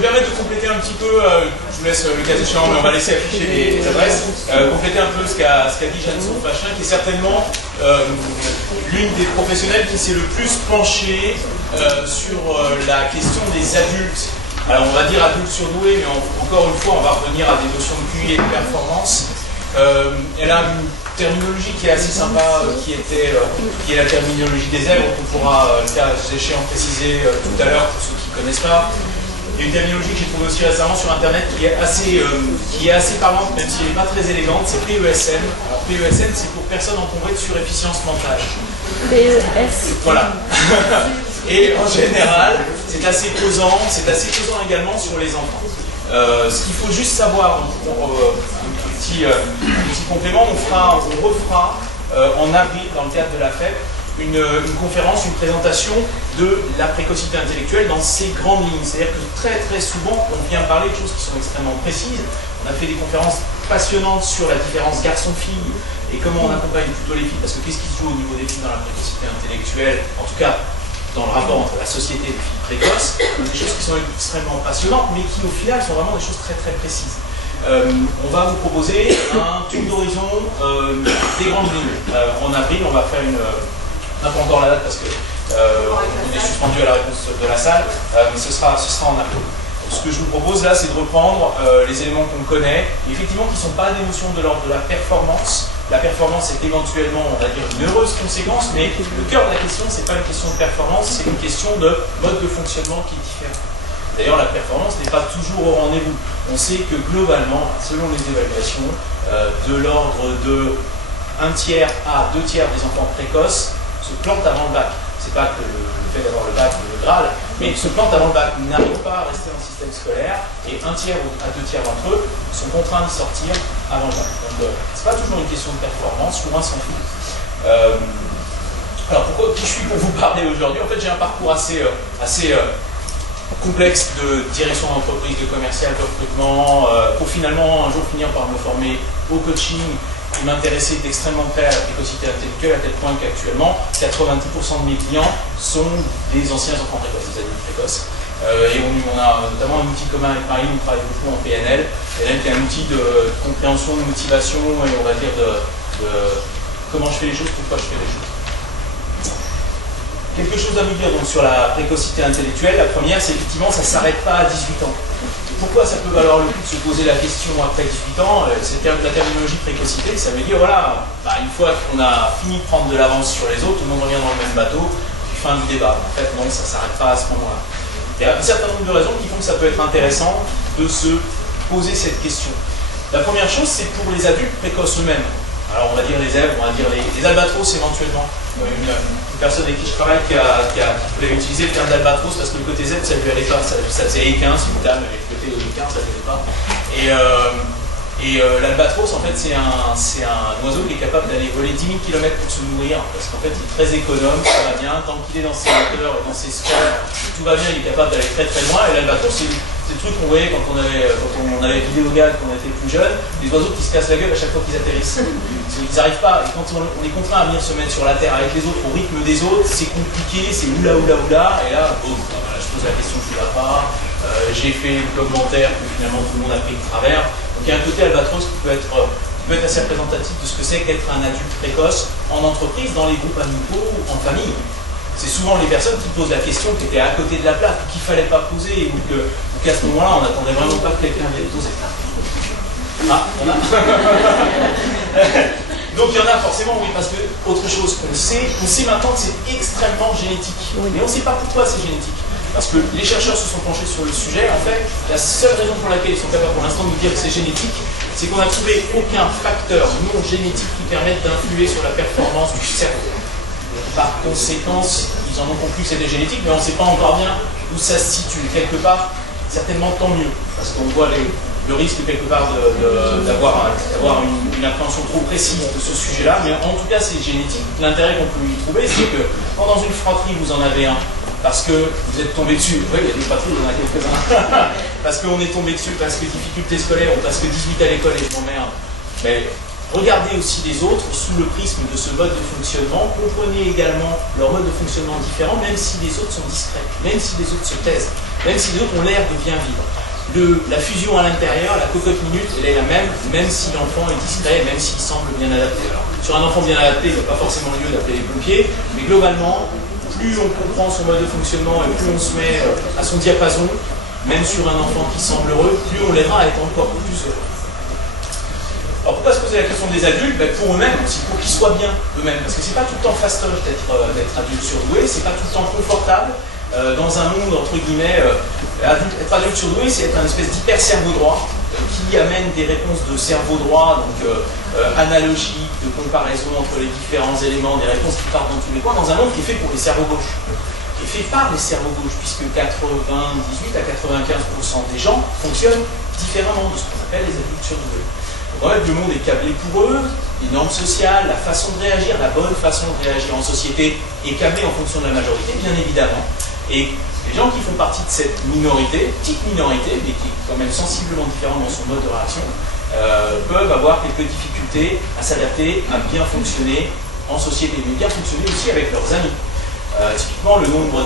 me permettre de compléter un petit peu, je vous laisse le cas échéant, mais on va laisser afficher les adresses, compléter un peu ce qu'a dit Jeanne Saufachin, qui est certainement l'une des professionnelles qui s'est le plus penchée sur la question des adultes. Alors on va dire adultes surdoués, mais encore une fois on va revenir à des notions de QI et de performance. Elle a une terminologie qui est assez sympa, qui est la terminologie des zèbres, on pourra, le cas échéant, préciser tout à l'heure pour ceux qui ne connaissent pas. Il y a une terminologie que j'ai trouvée aussi récemment sur internet qui est assez parlante, même si elle n'est pas très élégante, c'est PESM. Alors PESM, c'est pour personnes encombrées de surefficience mentale. PES. Voilà. Et en général, c'est assez pesant également sur les enfants. Ce qu'il faut juste savoir, un petit complément, on refera en avril, dans le cadre de la FEP, une conférence, une présentation de la précocité intellectuelle dans ses grandes lignes. C'est-à-dire que très souvent, on vient parler de choses qui sont extrêmement précises. On a fait des conférences passionnantes sur la différence garçon-fille et comment on accompagne plutôt les filles, parce que qu'est-ce qui se joue au niveau des filles dans la précocité intellectuelle, en tout cas dans le rapport entre la société et les filles précoces, des choses qui sont extrêmement passionnantes, mais qui au final sont vraiment des choses très précises. On va vous proposer un tour d'horizon des grandes lignes. En avril, on va faire on n'a pas encore la date parce que on est suspendu à la réponse de la salle, mais ce sera en avril. Donc, ce que je vous propose là, c'est de reprendre les éléments qu'on connaît, effectivement qui ne sont pas des notions de l'ordre de la performance. La performance est éventuellement, on va dire, une heureuse conséquence, mais le cœur de la question, ce n'est pas une question de performance, c'est une question de mode de fonctionnement qui est différent. D'ailleurs, la performance n'est pas toujours au rendez-vous. On sait que globalement, selon les évaluations, de l'ordre de 1/3 à 2/3 des enfants précoces se plantent avant le bac. C'est pas que le fait d'avoir le bac le Graal, mais se plantent avant le bac, n'arrivent pas à rester dans le système scolaire, et 1/3 à 2/3 d'entre eux sont contraints de sortir avant le bac. Donc c'est pas toujours une question de performance, loin s'en fout. Alors qui je suis pour vous parler aujourd'hui? En fait, j'ai un parcours assez complexe de direction d'entreprise, de commercial, de recrutement, pour finalement un jour finir par me former au coaching, qui m'intéressait d'extrêmement près à la précocité intellectuelle, à tel point qu'actuellement 90% de mes clients sont des anciens enfants précoces, des adultes précoces. Et on a notamment un outil commun avec Marie, on travaille beaucoup en PNL. PNL qui est un outil de compréhension, de motivation et on va dire de comment je fais les choses, pourquoi je fais les choses. Quelque chose à vous dire donc sur la précocité intellectuelle. La première, c'est effectivement, ça ne s'arrête pas à 18 ans. Pourquoi ça peut valoir le coup de se poser la question après 18 ans? C'est la terminologie précocité, ça veut dire, voilà, une fois qu'on a fini de prendre de l'avance sur les autres, tout le monde revient dans le même bateau, puis fin du débat. En fait, non, ça ne s'arrête pas à ce moment-là. Il y a un certain nombre de raisons qui font que ça peut être intéressant de se poser cette question. La première chose, c'est pour les adultes précoces eux-mêmes. Alors, on va dire les zèbres, on va dire les albatros éventuellement. Une personne avec qui je travaille qui voulait utiliser le terme d'albatros parce que le côté zèbre, ça ne lui allait pas, ça faisait équin, c'est une dame, mais le côté équin, ça ne lui allait pas. Et l'albatros, en fait, c'est un oiseau qui est capable d'aller voler 10 000 km pour se nourrir, parce qu'en fait, il est très économe, ça va bien, tant qu'il est dans ses moteurs et dans ses sphères, tout va bien, il est capable d'aller très loin, et l'albatros, c'est le truc qu'on voyait quand on avait Vidéogad, quand on était plus jeune, les oiseaux qui se cassent la gueule à chaque fois qu'ils atterrissent. Ils n'arrivent pas, et quand on est contraint à venir se mettre sur la terre avec les autres, au rythme des autres, c'est compliqué, c'est oula, et là, boum, voilà, je pose la question, je ne pas, j'ai fait le commentaire, puis finalement tout le monde a pris le travers. Donc il y a un côté albatros qui peut être assez représentatif de ce que c'est qu'être un adulte précoce en entreprise, dans les groupes amicaux, en famille. C'est souvent les personnes qui posent la question qui étaient à côté de la plaque, qu'il ne fallait pas poser, ou qu'à ce moment-là, on n'attendait vraiment pas que quelqu'un vienne poser. Ah, on a Donc il y en a forcément, oui, parce que autre chose, on sait maintenant que c'est extrêmement génétique. Mais on ne sait pas pourquoi c'est génétique. Parce que les chercheurs se sont penchés sur le sujet. En fait, la seule raison pour laquelle ils sont capables pour l'instant de nous dire que c'est génétique, c'est qu'on n'a trouvé aucun facteur non génétique qui permette d'influer sur la performance du cerveau. Par conséquent, ils en ont conclu que c'était génétique, mais on ne sait pas encore bien où ça se situe. Quelque part, certainement tant mieux, parce qu'on voit le risque quelque part d'avoir une appréhension trop précise de ce sujet-là, mais en tout cas c'est génétique. L'intérêt qu'on peut y trouver, c'est que quand dans une fratrie vous en avez un, parce que vous êtes tombé dessus, oui, il y a des fratries, il y en a quelques-uns, parce qu'on est tombé dessus, parce que difficultés scolaires, ou parce que 18 à l'école et je m'emmerde, mais Regardez aussi les autres sous le prisme de ce mode de fonctionnement. Comprenez également leur mode de fonctionnement différent, même si les autres sont discrets, même si les autres se taisent, même si les autres ont l'air de bien vivre. La fusion à l'intérieur, la cocotte minute, elle est la même si l'enfant est discret, même s'il semble bien adapté. Alors, sur un enfant bien adapté, il n'y a pas forcément lieu d'appeler les pompiers, mais globalement, plus on comprend son mode de fonctionnement et plus on se met à son diapason, même sur un enfant qui semble heureux, plus on l'aidera à être encore plus heureux. Alors pourquoi se poser la question des adultes? Pour eux-mêmes aussi, pour qu'ils soient bien eux-mêmes, parce que c'est pas tout le temps fastoche d'être adulte surdoué, c'est pas tout le temps confortable. Dans un monde, entre guillemets, être adulte surdoué, c'est être un espèce d'hyper cerveau droit qui amène des réponses de cerveau droit, donc analogiques, de comparaison entre les différents éléments, des réponses qui partent dans tous les coins, dans un monde qui est fait pour les cerveaux gauches, qui est fait par les cerveaux gauches, puisque 98 à 95% des gens fonctionnent différemment de ce qu'on appelle les adultes surdoués. Donc en fait, le monde est câblé pour eux, les normes sociales, la façon de réagir, la bonne façon de réagir en société est câblée en fonction de la majorité, bien évidemment. Et les gens qui font partie de cette minorité, petite minorité, mais qui est quand même sensiblement différente dans son mode de réaction, peuvent avoir quelques difficultés à s'adapter, à bien fonctionner en société, mais bien fonctionner aussi avec leurs amis. Typiquement, le nombre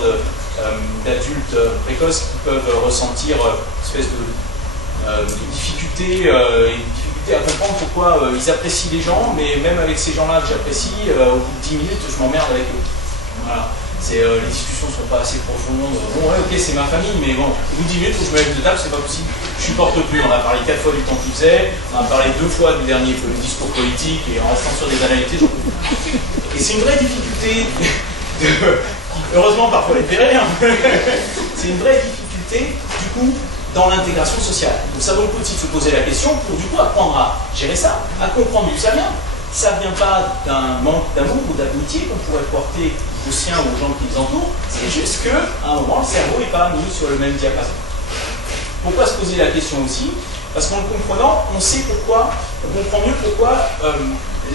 d'adultes précoces qui peuvent ressentir une espèce de difficultés à comprendre pourquoi ils apprécient les gens, mais même avec ces gens-là que j'apprécie, au bout de 10 minutes, je m'emmerde avec eux. Voilà. Les discussions ne sont pas assez profondes. Bon, ouais, ok, c'est ma famille, mais bon, au bout de 10 minutes, faut que je me lève de table, c'est pas possible. Je supporte plus. On a parlé 4 fois du temps qu'il faisait, on a parlé 2 fois du dernier discours politique, et en restant sur des banalités, je comprends. Et c'est une vraie difficulté, heureusement parfois elle fait rien. C'est une vraie difficulté, du coup, dans l'intégration sociale. Donc ça vaut le coup aussi de se poser la question pour du coup apprendre à gérer ça, à comprendre d'où ça vient. Ça ne vient pas d'un manque d'amour ou d'amitié qu'on pourrait porter aux siens ou aux gens qui les entourent, c'est juste qu'à un moment, le cerveau n'est pas mis sur le même diapason. Pourquoi se poser la question aussi? Parce qu'en le comprenant, on sait pourquoi, on comprend mieux pourquoi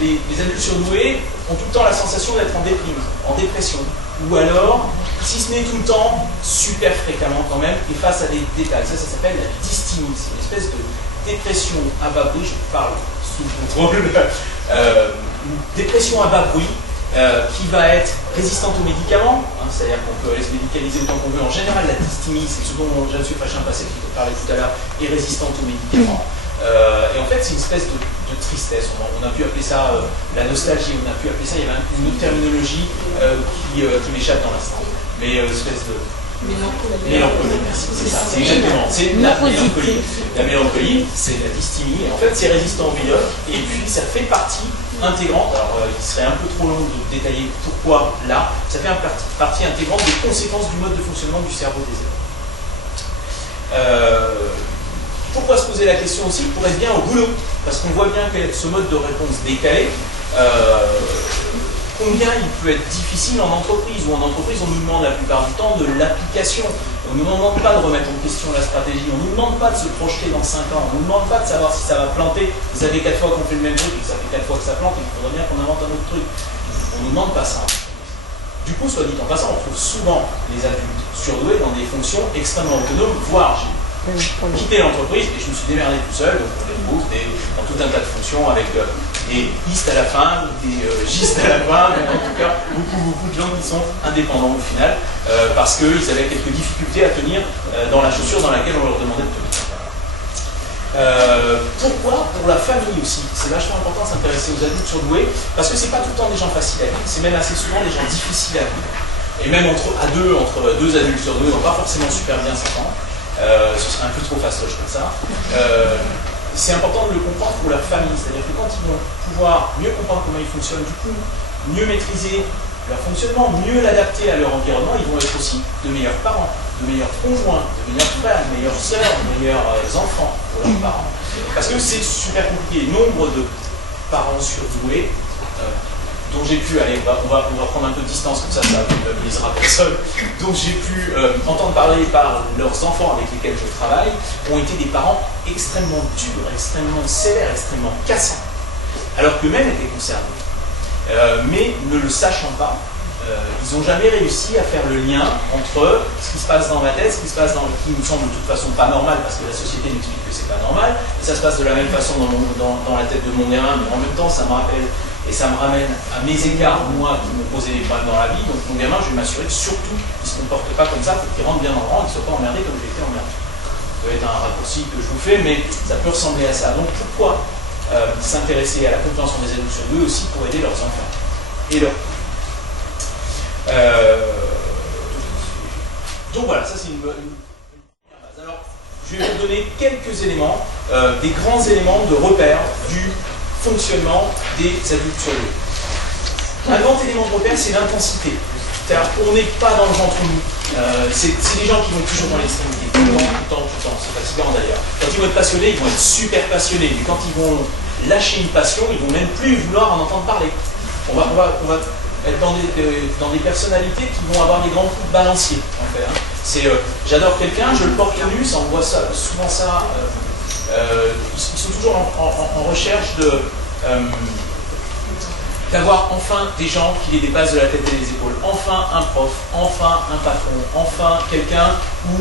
les adultes surdoués ont tout le temps la sensation d'être en déprime, en dépression, ou alors, si ce n'est tout le temps, super fréquemment quand même, et face à des détails. Ça s'appelle la dysthymie, c'est une espèce de dépression à bas bruit, je parle sous contrôle, une dépression à bas bruit, qui va être résistante aux médicaments, hein, c'est-à-dire qu'on peut aller se médicaliser autant qu'on veut. En général, la dysthymie, c'est ce dont Jeanne-Sophie Fachin-Passé qui parlait tout à l'heure, est résistante aux médicaments. Et en fait, c'est une espèce de tristesse. On a pu appeler ça la nostalgie, on a pu appeler ça, il y avait une autre terminologie qui m'échappe dans l'instant. Mais une espèce de... Mélancolie, merci, c'est ça, c'est exactement. C'est la mélancolie. La mélancolie, c'est la dysthymie, et en fait, c'est résistant au médoc, et puis ça fait partie intégrante, alors il serait un peu trop long de détailler pourquoi là, ça fait partie intégrante des conséquences du mode de fonctionnement du cerveau des élèves. Pourquoi se poser la question aussi? Pour être bien au boulot, parce qu'on voit bien que ce mode de réponse décalé, combien il peut être difficile en entreprise, ou en entreprise on nous demande la plupart du temps de l'application. On ne nous demande pas de remettre en question la stratégie, on ne nous demande pas de se projeter dans 5 ans, on ne nous demande pas de savoir si ça va planter. Vous avez 4 fois qu'on fait le même truc et que ça fait 4 fois que ça plante et qu'il faudrait bien qu'on invente un autre truc. On ne nous demande pas ça. Du coup, soit dit en passant, on trouve souvent les adultes surdoués dans des fonctions extrêmement autonomes, voire j'ai quitté l'entreprise et je me suis démerdé tout seul, donc on les trouve dans tout un tas de fonctions avec des pistes à la fin, des gistes à la fin, mais en tout cas beaucoup de gens qui sont indépendants au final, parce qu'ils avaient quelques difficultés à tenir dans la chaussure dans laquelle on leur demandait de tenir. Pourquoi? Pour la famille aussi. C'est vachement important de s'intéresser aux adultes surdoués, parce que c'est pas tout le temps des gens faciles à vivre, c'est même assez souvent des gens difficiles à vivre. Et même entre deux adultes surdoués, on va pas forcément super bien s'entendre. Ce serait un peu trop fastoche comme ça. C'est important de le comprendre pour leur famille, c'est-à-dire que quand ils vont pouvoir mieux comprendre comment ils fonctionnent, du coup, mieux maîtriser leur fonctionnement, mieux l'adapter à leur environnement, ils vont être aussi de meilleurs parents, de meilleurs conjoints, de meilleurs frères, de meilleures sœurs, de meilleurs enfants pour leurs parents. Parce que c'est super compliqué. Nombre de parents surdoués, dont j'ai pu, allez, on va prendre un peu de distance, comme ça ne blessera personne, dont j'ai pu entendre parler par leurs enfants avec lesquels je travaille, ont été des parents extrêmement durs, extrêmement sévères, extrêmement cassants, alors qu'eux-mêmes étaient concernés. Mais ne le sachant pas, ils n'ont jamais réussi à faire le lien entre ce qui se passe dans ma tête, ce qui se passe qui nous semble de toute façon pas normal, parce que la société nous explique que c'est c'est pas normal. Et ça se passe de la même façon dans la tête de mon gamin, mais en même temps, ça me rappelle et ça me ramène à mes écarts, moi, qui m'ont posé des problèmes dans la vie. Donc mon gamin, je vais m'assurer que surtout, il ne se comporte pas comme ça, qu'il rentre bien dans le rang, qu'il ne soit pas emmerdé comme j'ai été emmerdé. Ça peut être un raccourci que je vous fais, mais ça peut ressembler à ça. Donc pourquoi s'intéresser à la compréhension des adultes sur eux aussi pour aider leurs enfants et leurs donc voilà, ça c'est une première base. Alors, je vais vous donner quelques éléments, des grands éléments de repère du fonctionnement des adultes surdoués. Un grand élément de repère, c'est l'intensité. C'est-à-dire qu'on n'est pas dans le ventre mou. C'est des gens qui vont toujours dans l'extrémité, tout le temps, c'est fatigant d'ailleurs. Quand ils vont être passionnés, ils vont être super passionnés. Mais quand ils vont lâcher une passion, ils vont même plus vouloir en entendre parler. On va être dans des personnalités qui vont avoir des grands coups de balancier, en fait. Hein. J'adore quelqu'un, je le porte nu, ça, on voit ça, souvent ça. Ils sont toujours en recherche d'avoir enfin des gens qui les dépassent de la tête et des épaules. Enfin un prof, enfin un patron, enfin quelqu'un où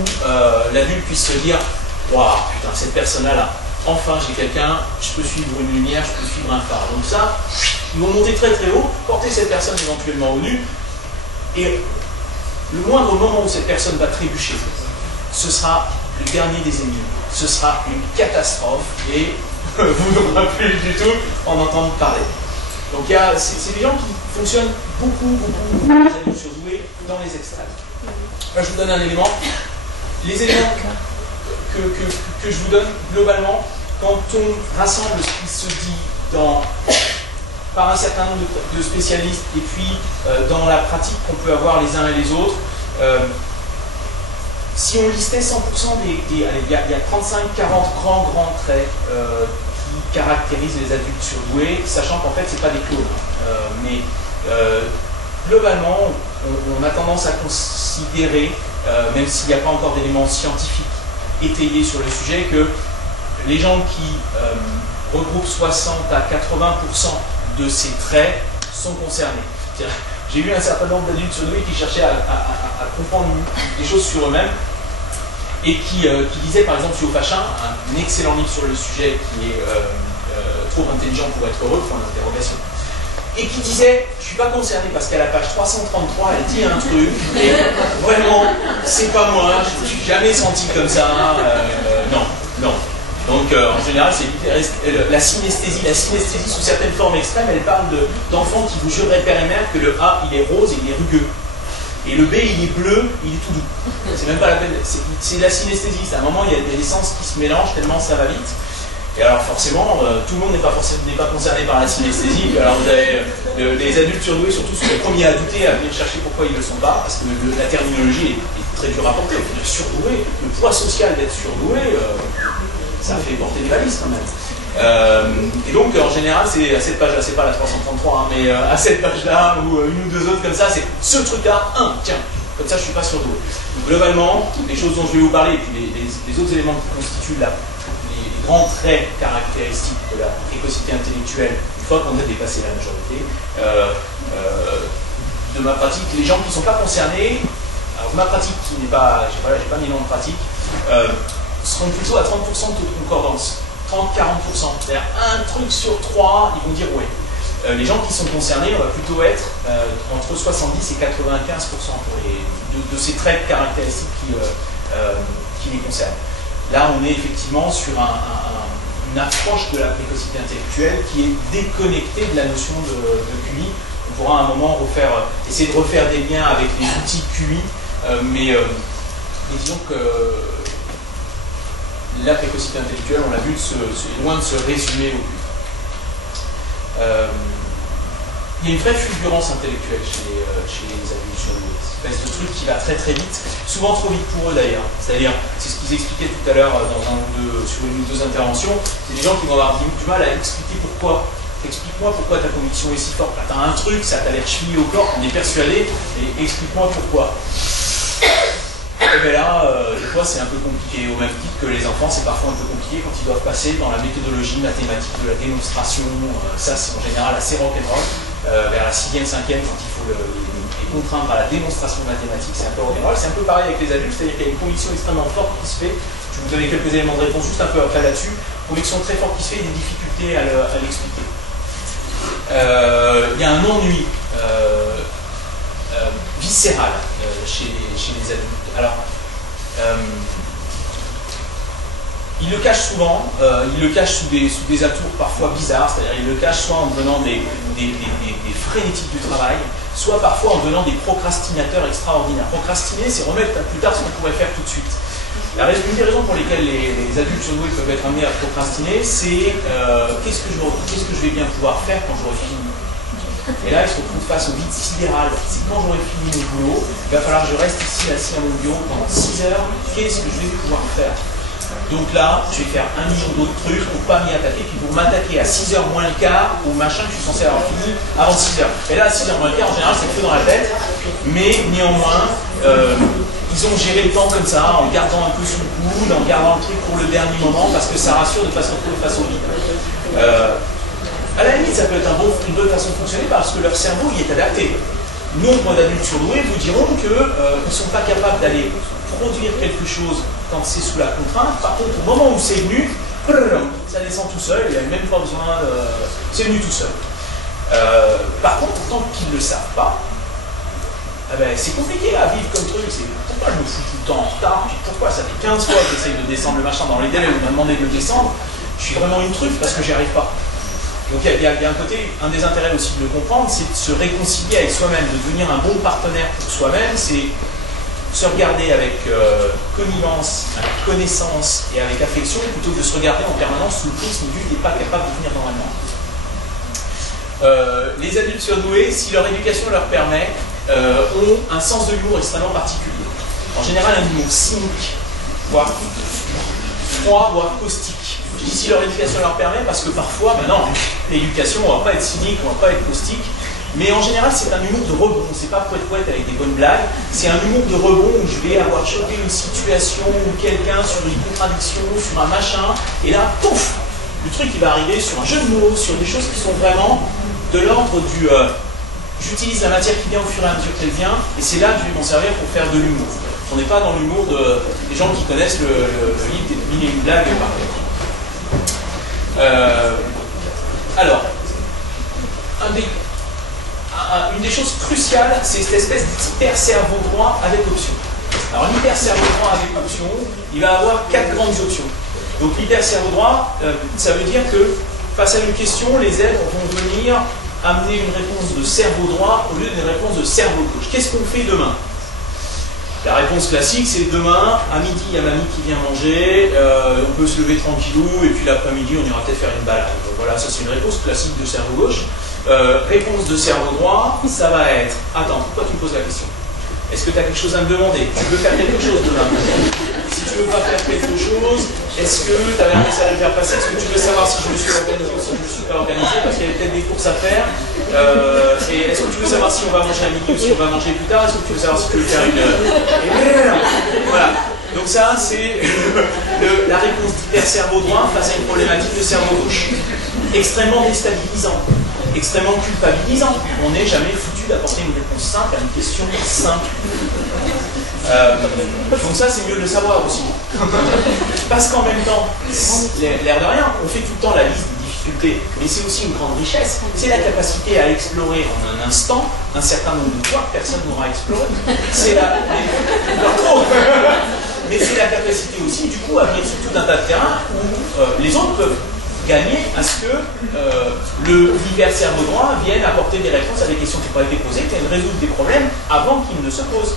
l'adulte puisse se dire « Waouh, putain, cette personne-là, enfin j'ai quelqu'un, je peux suivre une lumière, je peux suivre un phare. » Donc ça, ils vont monter très très haut, porter cette personne éventuellement au nu, et le moindre moment où cette personne va trébucher, ce sera le dernier des ennemis. Ce sera une catastrophe et vous n'aurez plus du tout en entendre parler. Donc c'est des gens qui fonctionnent beaucoup, les adultes surdoués dans les extrêmes. Là, je vous donne un élément. Les éléments que je vous donne globalement, quand on rassemble ce qui se dit par un certain nombre de spécialistes et puis dans la pratique qu'on peut avoir les uns et les autres, si on listait 100% il y a 35-40 grands traits qui caractérisent les adultes surdoués, sachant qu'en fait c'est pas des clones. Mais globalement, on a tendance à considérer, même s'il n'y a pas encore d'éléments scientifiques étayés sur le sujet, que les gens qui regroupent 60 à 80% de ces traits sont concernés. J'ai vu un certain nombre d'adultes surdoués qui cherchaient à comprendre des choses sur eux-mêmes et qui disaient, par exemple, Thuo Fachin, un excellent livre sur le sujet qui est trop intelligent pour être heureux, point d'interrogation, et qui disait, je ne suis pas concerné parce qu'à la page 333, elle dit un truc, et vraiment, c'est pas moi, je ne suis jamais senti comme ça, non. Donc en général, c'est la synesthésie. La synesthésie sous certaines formes extrêmes, elle parle d'enfants qui vous jureraient père et mère que le A il est rose et il est rugueux. Et le B il est bleu, il est tout doux. C'est même pas la peine. C'est de la synesthésie. C'est à un moment, il y a des sens qui se mélangent tellement ça va vite. Et alors forcément, tout le monde n'est pas concerné par la synesthésie. Alors vous avez les adultes surdoués, surtout sont les premiers à douter, à venir chercher pourquoi ils ne le sont pas, parce que la terminologie est très dure à porter. Il faut dire surdoué. Le poids social d'être surdoué. Ça fait porter des valises quand même. Et donc en général c'est à cette page-là, c'est pas la 333, hein, mais à cette page-là, ou une ou deux autres comme ça, c'est ce truc-là, tiens, comme ça je suis pas surdoué. Donc globalement, les choses dont je vais vous parler, et puis les autres éléments qui constituent les grands traits caractéristiques de la précocité intellectuelle, une fois qu'on a dépassé la majorité, de ma pratique, les gens qui ne sont pas concernés, alors ma pratique qui n'est pas, j'ai pas mis nom de pratique, seront plutôt à 30% de taux de concordance, 30-40%. C'est-à-dire un truc sur trois, ils vont dire oui. Les gens qui sont concernés, on va plutôt être entre 70 et 95% de ces traits caractéristiques qui les concernent. Là, on est effectivement sur une approche de la précocité intellectuelle qui est déconnectée de la notion de QI. On pourra à un moment essayer de refaire des liens avec les outils QI, mais disons que la précocité intellectuelle, on l'a vu, est loin de se résumer au but. Il y a une vraie fulgurance intellectuelle chez les adultes surdoués. Une espèce de truc qui va très très vite, souvent trop vite pour eux d'ailleurs. C'est-à-dire, c'est ce qu'ils expliquaient tout à l'heure sur une ou deux interventions, c'est des gens qui vont avoir du mal à expliquer pourquoi. Explique-moi pourquoi ta conviction est si forte. Là, t'as un truc, ça t'a l'air chevillé au corps, on est persuadé, et explique-moi pourquoi. Et bien là, des fois c'est un peu compliqué, au même titre que les enfants, c'est parfois un peu compliqué quand ils doivent passer dans la méthodologie mathématique de la démonstration. Ça c'est en général assez rock'n'roll. Vers la 6e, 5e, quand il faut les contraindre à la démonstration mathématique, c'est un peu rock'n'roll. C'est un peu pareil avec les adultes, c'est-à-dire qu'il y a une conviction extrêmement forte qui se fait. Je vais vous donner quelques éléments de réponse juste un peu après là-dessus. Conviction très forte qui se fait et des difficultés à l'expliquer. Il y a un ennui viscéral chez les adultes. Alors, il le cache souvent, il le cache sous des atours parfois bizarres, c'est-à-dire il le cache soit en devenant des frénétiques du travail, soit parfois en devenant des procrastinateurs extraordinaires. Procrastiner, c'est remettre à plus tard ce qu'on pourrait faire tout de suite. Une des raisons pour lesquelles les adultes surdoués peuvent être amenés à procrastiner, c'est qu'est-ce que je vais bien pouvoir faire quand j'aurai fini. Et là, ils se retrouvent face au vide sidéral. C'est quand j'aurai fini mon boulot, il va falloir que je reste ici assis à mon bureau pendant 6 heures, qu'est-ce que je vais pouvoir faire? Donc là, je vais faire 1 million d'autres trucs pour pas m'y attaquer, puis pour m'attaquer à 6h moins le quart au machin que je suis censé avoir fini avant 6h. Et là, à 6h moins le quart, en général, c'est le feu dans la tête, mais néanmoins, ils ont géré le temps comme ça, en gardant un peu sous le coude, en gardant le truc pour le dernier moment, parce que ça rassure de ne pas se retrouver face au vide. À la limite, ça peut être une bonne façon de fonctionner parce que leur cerveau y est adapté. Nombre d'adultes surdoués vous diront qu'ils ne sont pas capables d'aller produire quelque chose quand c'est sous la contrainte. Par contre, au moment où c'est venu, ça descend tout seul, il n'y a même pas besoin c'est venu tout seul. Par contre, tant qu'ils ne le savent pas, c'est compliqué à vivre comme truc. C'est pourquoi je me fous tout le temps en retard, puis pourquoi ça fait 15 fois que j'essaye de descendre le machin dans les délais où on m'a demandé de le descendre, je suis vraiment une truffe parce que j'y arrive pas. Donc il y a un côté, un des intérêts aussi de le comprendre, c'est de se réconcilier avec soi-même, de devenir un bon partenaire pour soi-même, c'est se regarder avec connivence, avec connaissance et avec affection, plutôt que de se regarder en permanence sous le prisme du « n'est pas capable de venir normalement ». Les adultes surdoués, si leur éducation leur permet, ont un sens de l'humour extrêmement particulier. En général, un humour cynique, voire froid, voire caustique. Je dis si leur éducation leur permet, parce que parfois, non, l'éducation, on ne va pas être cynique, on ne va pas être caustique, mais en général, c'est un humour de rebond, c'est pas poète-poète avec des bonnes blagues, c'est un humour de rebond où je vais avoir chopé une situation ou quelqu'un sur une contradiction, sur un machin, et là, pouf, le truc il va arriver sur un jeu de mots, sur des choses qui sont vraiment de l'ordre du j'utilise la matière qui vient au fur et à mesure qu'elle vient, et c'est là que je vais m'en servir pour faire de l'humour. On n'est pas dans l'humour des gens qui connaissent le livre des 1001 blagues par cœur. Alors, une des choses cruciales, c'est cette espèce d'hyper-cerveau droit avec option. Alors, l'hyper-cerveau droit avec option, il va avoir 4 grandes options. Donc, l'hyper-cerveau droit, ça veut dire que face à une question, les zèbres vont venir amener une réponse de cerveau droit au lieu d'une réponse de cerveau gauche. Qu'est-ce qu'on fait demain? La réponse classique, c'est demain, à midi, il y a mamie qui vient manger, on peut se lever tranquillou, et puis l'après-midi, on ira peut-être faire une balade. Donc voilà, ça c'est une réponse classique de cerveau gauche. Réponse de cerveau droit, ça va être, attends, pourquoi tu me poses la question? Est-ce que tu as quelque chose à me demander? Tu veux faire quelque chose demain? Si tu veux pas faire quelque chose, est-ce que tu avais un message à me faire passer? Est-ce que tu veux savoir si je me suis organisé ou si je ne me suis pas organisé? Parce qu'il y avait peut-être des courses à faire. Et est-ce que tu veux savoir si on va manger à midi ou si on va manger plus tard? Est-ce que tu veux savoir si tu veux faire une... Voilà. Donc ça, c'est la réponse d'hyper-cerveau droit face à une problématique de cerveau gauche. Extrêmement déstabilisant, extrêmement culpabilisant. On n'est jamais foutu d'apporter une réponse simple à une question simple. Donc ça, c'est mieux de le savoir aussi. Parce qu'en même temps, l'air de rien, on fait tout le temps la liste des difficultés, mais c'est aussi une grande richesse. C'est la capacité à explorer en un instant un certain nombre de voies que personne n'aura exploré. C'est mais c'est la capacité aussi, du coup, à venir sur tout un tas de terrains où les autres peuvent gagner à ce que l'hyper-cerveau droit vienne apporter des réponses à des questions qui n'ont pas été posées, qui viennent résoudre des problèmes avant qu'ils ne se posent.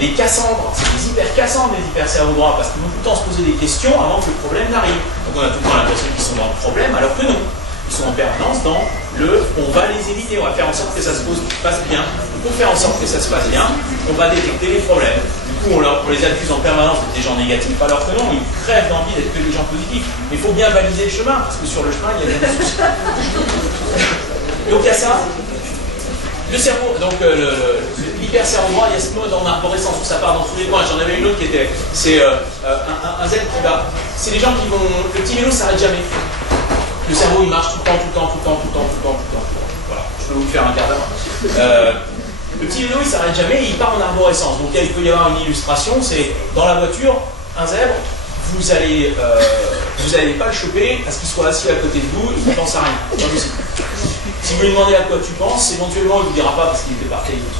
Les Cassandres, c'est des hyper-Cassandres, les hyper-cerveaux droits, parce qu'ils vont tout le temps se poser des questions avant que le problème n'arrive. Donc on a tout le temps l'impression qu'ils sont dans le problème, alors que non. Ils sont en permanence dans on va les éviter, on va faire en sorte que ça se passe bien. Pour faire en sorte que ça se passe bien, on va détecter les problèmes. Du coup, on les accuse en permanence d'être des gens négatifs, alors que non, ils crèvent d'envie d'être que des gens positifs. Mais il faut bien baliser le chemin, parce que sur le chemin, il y a des soucis. Donc il y a ça. Le cerveau, donc l'hyper-cerveau droit, il y a ce mode en arborescence où ça part dans tous les coins. J'en avais une autre qui était, c'est un Z qui va, c'est les gens qui vont, le petit vélo s'arrête jamais. Le cerveau il marche tout le temps. Voilà, je peux vous faire un quart d'heure. Le petit vélo il s'arrête jamais et il part en arborescence. Donc il peut y avoir une illustration, c'est dans la voiture, un zèbre, vous allez pas le choper parce qu'il soit assis à côté de vous et qu'il pense à rien. C'est pas possible. Si vous lui demandez à quoi tu penses, éventuellement il ne vous dira pas parce qu'il était parfait, il est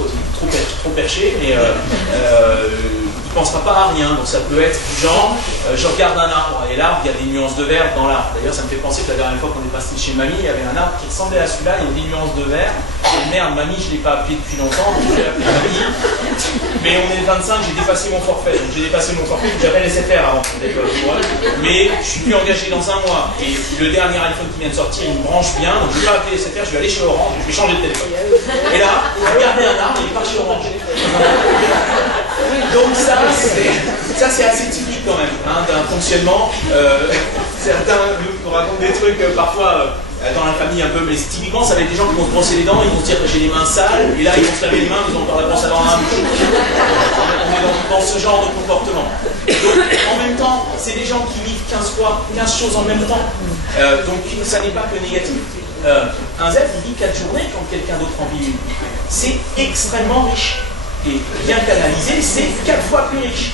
trop perché, mais il ne pensera pas à rien. Donc ça peut être du genre, je regarde un arbre et l'arbre, il y a des nuances de vert dans l'arbre. D'ailleurs, ça me fait penser que la dernière fois qu'on est passé chez mamie, il y avait un arbre qui ressemblait à celui-là, il y avait des nuances de vert. Et merde, mamie, je ne l'ai pas appelé depuis longtemps, donc je l'ai appelé mamie. Mais on est le 25, j'ai dépassé mon forfait. Donc j'ai dépassé mon forfait, j'avais laissé faire avant. Mais je suis plus engagé dans un mois. Et le dernier iPhone qui vient de sortir, il me branche bien, donc je ne vais pas appeler laisser faire, je vais aller chez Orange, je vais changer de téléphone. Et là, regardez un arbre, il part chez Orange. Donc ça c'est assez typique quand même, hein, d'un fonctionnement. Certains nous racontent des trucs parfois dans la famille un peu, mais typiquement ça va être des gens qui vont se brosser les dents, ils vont se dire que j'ai les mains sales, et là ils vont se laver les mains, ils ont encore la brosse à dents à la bouche. On est dans ce genre de comportement. Donc en même temps, c'est des gens qui vivent 15 choses en même temps. Donc ça n'est pas que négatif. Un Z il vit 4 journées quand quelqu'un d'autre en vit une. C'est extrêmement riche. Et bien canalisé, c'est 4 fois plus riche.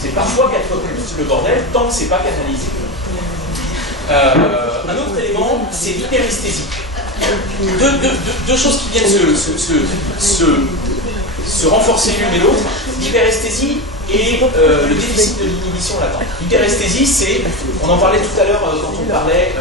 C'est parfois 4 fois plus le bordel, tant que c'est pas canalisé. Un autre élément, c'est l'hyperesthésie. Deux choses qui viennent se renforcer l'une et l'autre, l'hyperesthésie et le déficit de l'inhibition latente. L'hyperesthésie, c'est, on en parlait tout à l'heure quand on parlait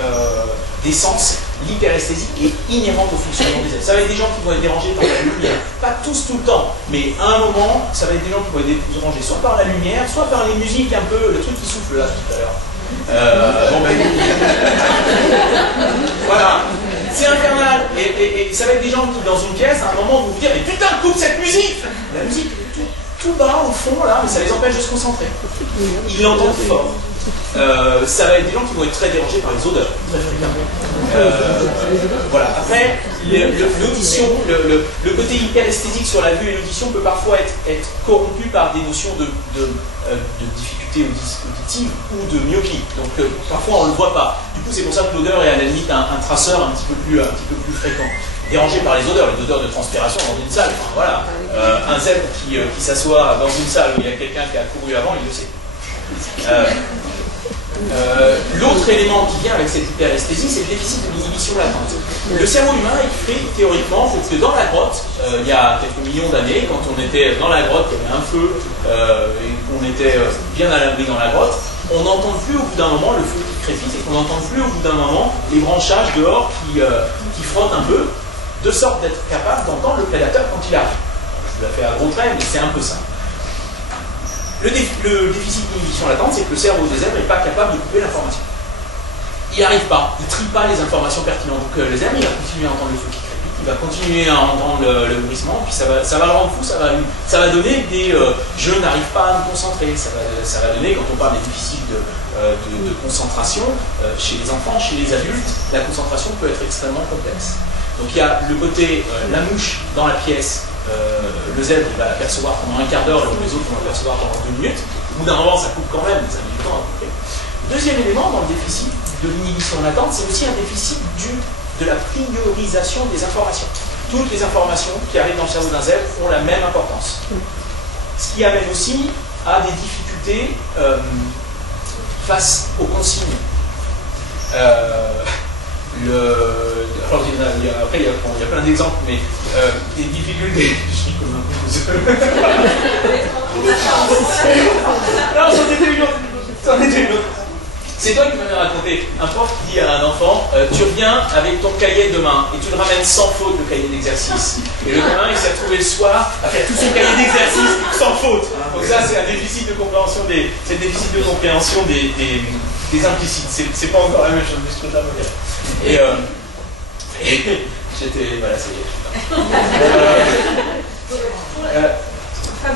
des sens, l'hyperesthésie est inhérente au fonctionnement des êtres. Ça va être des gens qui vont être dérangés par la lumière, pas tous tout le temps, mais à un moment, ça va être des gens qui vont être dérangés soit par la lumière, soit par les musiques un peu, le truc qui souffle là tout à l'heure. Voilà, c'est infernal. Et ça va être des gens qui, dans une pièce, à un moment, vont vous dire mais putain, coupe cette musique. La musique est tout bas au fond là, mais ça les empêche de se concentrer. Ils l'entendent fort. Ça va être des gens qui vont être très dérangés par les odeurs, très fréquemment. Voilà. Après, l'audition, le côté hyperesthésique sur la vue et l'audition peut parfois être corrompu par des notions de difficulté auditive ou de myopie. Donc parfois on ne le voit pas. Du coup, c'est pour ça que l'odeur est à la limite un traceur un petit peu plus fréquent. Dérangé par les odeurs de transpiration dans une salle. Enfin, voilà. Un zèbre qui s'assoit dans une salle où il y a quelqu'un qui a couru avant, il le sait. L'autre élément qui vient avec cette hyperesthésie, c'est le déficit de l'inhibition latente. Le cerveau humain est fait théoriquement parce que dans la grotte, il y a quelques millions d'années, quand on était dans la grotte, il y avait un feu et qu'on était bien à l'abri dans la grotte, on n'entend plus au bout d'un moment le feu qui crépite et qu'on n'entend plus au bout d'un moment les branchages dehors qui frottent un peu, de sorte d'être capable d'entendre le prédateur quand il arrive. Je vous la fais à gros traits, mais c'est un peu ça. Le déficit d'inhibition latente, c'est que le cerveau des zèbres n'est pas capable de couper l'information. Il n'y arrive pas, il ne trie pas les informations pertinentes. Donc le zèbre, il va continuer à entendre le feu qui crépite, il va continuer à entendre le bruissement, puis ça va le rendre fou, ça va donner des je n'arrive pas à me concentrer. Ça va donner, quand on parle des déficits de concentration, chez les enfants, chez les adultes, la concentration peut être extrêmement complexe. Donc il y a le côté, la mouche dans la pièce, le zèbre il va l'apercevoir pendant un quart d'heure, alors que les autres vont l'apercevoir pendant 2 minutes. Au bout d'un moment, ça coupe quand même, ça met du temps à couper. Deuxième élément dans le déficit de l'inhibition latente, c'est aussi un déficit de la priorisation des informations. Toutes les informations qui arrivent dans le cerveau d'un zèbre ont la même importance. Ce qui amène aussi à des difficultés face aux consignes. Alors, après, il y a plein d'exemples, mais des difficultés. Je dis comme un peu. Non, c'en était une autre. C'est toi qui m'avais raconté. Un prof qui dit à un enfant tu reviens avec ton cahier demain et tu le ramènes sans faute, le cahier d'exercice. Et le gamin, il s'est retrouvé le soir à faire tout son cahier d'exercice sans faute. Donc, ça, c'est un déficit de compréhension des implicites. C'est pas encore la même chose, mais je trouve ça moderne. Et j'étais. Voilà,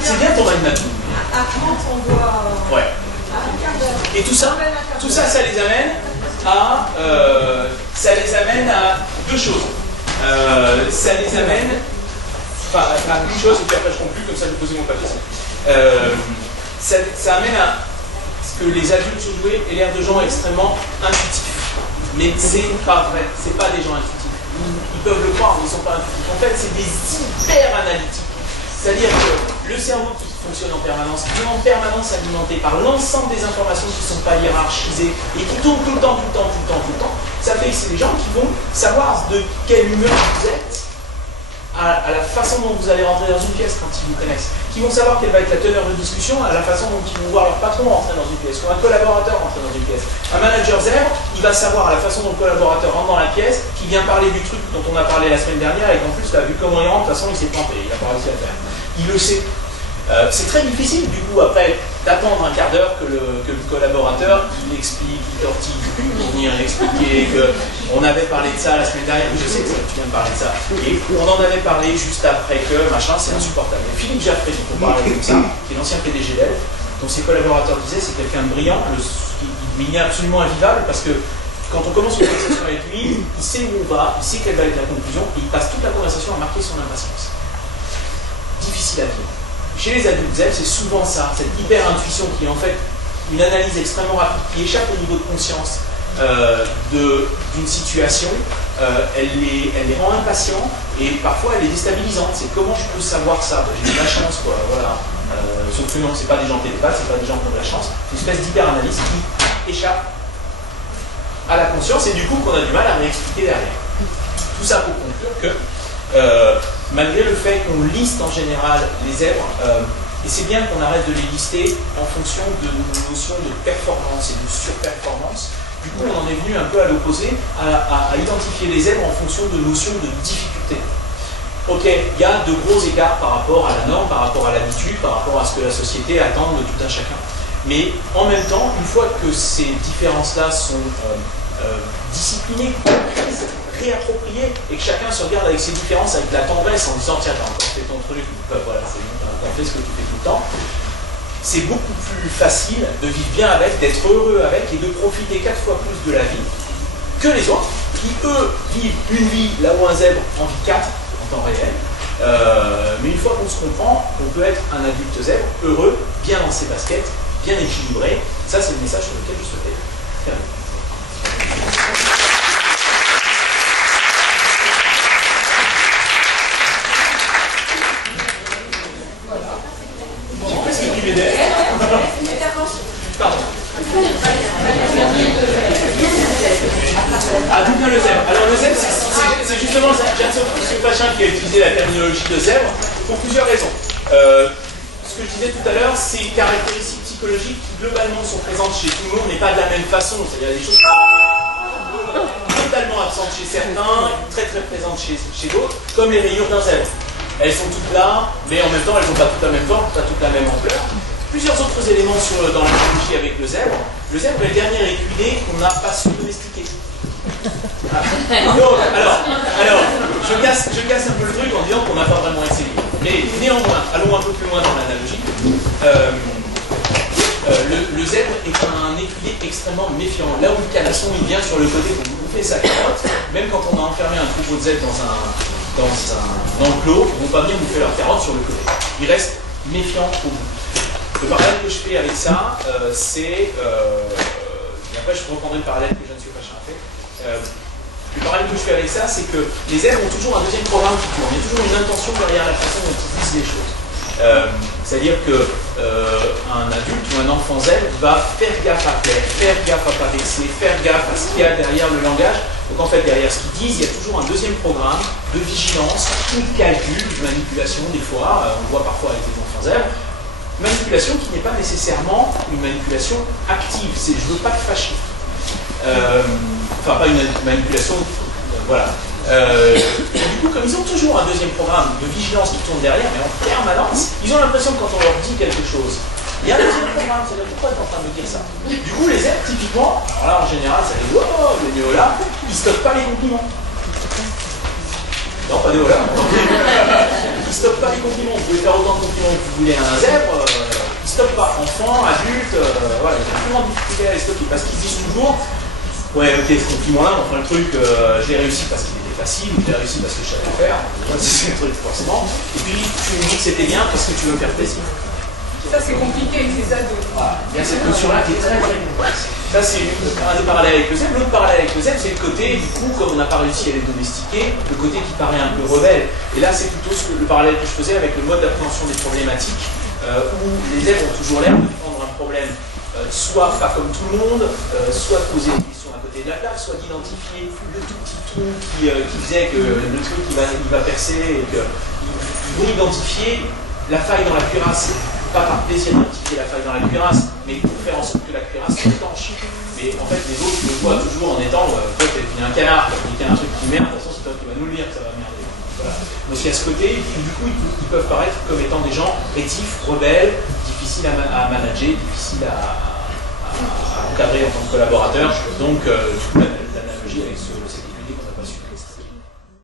c'est bien ton animateur. À 30, on doit. Ouais. Et tout ça, ça les amène à deux choses. Ça les amène à une chose, et puis après je conclue, comme ça je vais poser mon papier. Ça amène à ce que les adultes joués aient l'air de gens extrêmement intuitifs. Mais c'est pas vrai, c'est pas des gens intuitifs. Ils peuvent le croire, mais ils sont pas intuitifs. En fait, c'est des hyper analytiques. C'est-à-dire que le cerveau qui fonctionne en permanence, qui est en permanence alimenté par l'ensemble des informations qui ne sont pas hiérarchisées et qui tournent tout le temps, ça fait que c'est des gens qui vont savoir de quelle humeur vous êtes à la façon dont vous allez rentrer dans une pièce quand ils vous connaissent, qui vont savoir quelle va être la teneur de discussion à la façon dont ils vont voir leur patron rentrer dans une pièce, ou un collaborateur rentrer dans une pièce. Un manager zèbre, il va savoir à la façon dont le collaborateur rentre dans la pièce, qui vient parler du truc dont on a parlé la semaine dernière, et qu'en plus, là, vu comment il rentre, de toute façon, il s'est planté, il n'a pas réussi à faire. Il le sait. C'est très difficile, du coup, après, d'attendre un quart d'heure que le collaborateur, il explique, il tortille pour venir expliquer qu'on avait parlé de ça la semaine dernière. Je sais que tu viens de parler de ça. Et on en avait parlé juste après que, machin, c'est insupportable. Et Philippe Jaffré, dont on parlait comme ça, qui est l'ancien PDG d'ELF, dont ses collaborateurs disaient c'est quelqu'un de brillant, mais il est absolument invivable parce que quand on commence une conversation avec lui, il sait où on va, il sait quelle va être la conclusion, et il passe toute la conversation à marquer son impatience. Difficile à vivre. Chez les adultes zèbres, c'est souvent ça, cette hyper-intuition qui est en fait une analyse extrêmement rapide, qui échappe au niveau de conscience d'une situation, elle les rend impatients et parfois elle est déstabilisante. C'est comment je peux savoir ça? J'ai eu de la chance, quoi, voilà. Sauf que non, c'est pas des gens télépathes, c'est pas des gens qui ont de la chance, c'est une espèce d'hyper-analyse qui échappe à la conscience et du coup qu'on a du mal à réexpliquer derrière. Tout ça pour conclure que malgré le fait qu'on liste en général les zèbres, et c'est bien qu'on arrête de les lister en fonction de notions de performance et de surperformance, du coup on en est venu un peu à l'opposé, à identifier les zèbres en fonction de notions de difficulté. Ok, il y a de gros écarts par rapport à la norme, par rapport à l'habitude, par rapport à ce que la société attend de tout un chacun. Mais en même temps, une fois que ces différences-là sont disciplinées, réappropriées, et que chacun se regarde avec ses différences, avec la tendresse, en disant tiens, t'as encore fait ton truc, voilà, c'est bon, t'as encore fait ce que tu fais tout le temps, c'est beaucoup plus facile de vivre bien avec, d'être heureux avec, et de profiter 4 fois plus de la vie que les autres, qui eux vivent une vie là où un zèbre en vit 4 en temps réel. Mais une fois qu'on se comprend, on peut être un adulte zèbre, heureux, bien dans ses baskets, bien équilibré. Ça, c'est le message sur lequel je souhaitais terminer. J'ai presque du BDF. Pardon. Ah, d'où vient le zèbre? Alors, le zèbre, c'est justement Janssen Fachin qui a utilisé la terminologie de zèbre pour plusieurs raisons. Ce que je disais tout à l'heure, ces caractéristiques psychologiques qui globalement sont présentes chez tout le monde, mais pas de la même façon. C'est-à-dire des choses totalement absentes chez certains, très très présentes chez d'autres, comme les rayures d'un zèbre. Elles sont toutes là, mais en même temps, elles n'ont pas toutes la même forme, pas toutes la même ampleur. Plusieurs autres éléments dans la biologie avec le zèbre. Le zèbre est le dernier équidé qu'on n'a pas su domestiquer. Donc, alors, je casse un peu le truc en disant qu'on n'a pas vraiment essayé. Mais néanmoins, allons un peu plus loin dans l'analogie. Le zèbre est un équidé extrêmement méfiant. Là où le canasson il vient sur le côté pour vous bouffer sa carotte, même quand on a enfermé un troupeau de zèbres dans un enclos, ils ne vont pas venir bouffer leur carotte sur le côté. Ils restent méfiants au bout. Le parallèle que je fais avec ça, c'est... et après je reprendrai le parallèle que Janssen Fachin a fait. Le parallèle que je fais avec ça, c'est que les zèbres ont toujours un deuxième programme qui tourne. Il y a toujours une intention derrière la façon dont ils disent les choses. C'est-à-dire qu'un adulte ou un enfant zèbre va faire gaffe à plaire, faire gaffe à pas vexer, faire gaffe à ce qu'il y a derrière le langage. Donc en fait, derrière ce qu'ils disent, il y a toujours un deuxième programme de vigilance, ou de calcul, de manipulation des fois. On le voit parfois avec les enfants zèbres. Manipulation qui n'est pas nécessairement une manipulation active. C'est je veux pas te fâcher. Enfin, pas une manipulation, voilà. Du coup, comme ils ont toujours un deuxième programme de vigilance qui tourne derrière, mais en permanence, ils ont l'impression que quand on leur dit quelque chose, il y a un deuxième programme, c'est-à-dire pourquoi tu es en train de me dire ça? Du coup, les zèbres, typiquement, alors là, en général, ça les wow, les néolas, ils ne stoppent pas les compliments. Non, pas néolas. Ils ne stoppent pas les compliments. Vous pouvez faire autant de compliments que vous voulez à un zèbre, ils ne stoppent pas. Enfants, adultes, voilà, ils ont tellement de difficultés à les stopper parce qu'ils disent toujours ouais, ok, ce compliment-là, enfin le truc, je l'ai réussi parce qu'il était facile, ou je l'ai réussi parce que je savais faire, c'est le truc forcément. Et puis tu me dis que c'était bien parce que tu veux me faire plaisir. Ça, c'est compliqué avec les ados. Voilà. Il y a cette notion-là qui est très très complexe. Ça, c'est un des parallèles avec le zèbre. L'autre parallèle avec le zèbre, c'est le côté, du coup, comme on n'a pas réussi à les domestiquer, le côté qui paraît un peu rebelle. Et là, c'est plutôt le parallèle que je faisais avec le mode d'appréhension des problématiques, où les zèbres ont toujours l'air de prendre un problème, soit pas comme tout le monde, soit de poser des questions à côté de la plaque, soit d'identifier le tout petit trou qui faisait que le truc il va percer, et qu'ils vont identifier la faille dans la cuirasse. Pas par plaisir d'identifier la faille dans la cuirasse, mais pour faire en sorte que la cuirasse soit étanche. Mais en fait, les autres le voient toujours en étant toi, t'es un canard, t'as piqué un truc qui merde, de toute façon, c'est toi qui vas nous le dire que ça va merder. Voilà. Donc, il y a ce côté, du coup, ils peuvent paraître comme étant des gens rétifs, rebelles, difficiles à manager, difficiles à encadrer en tant que collaborateurs. Donc,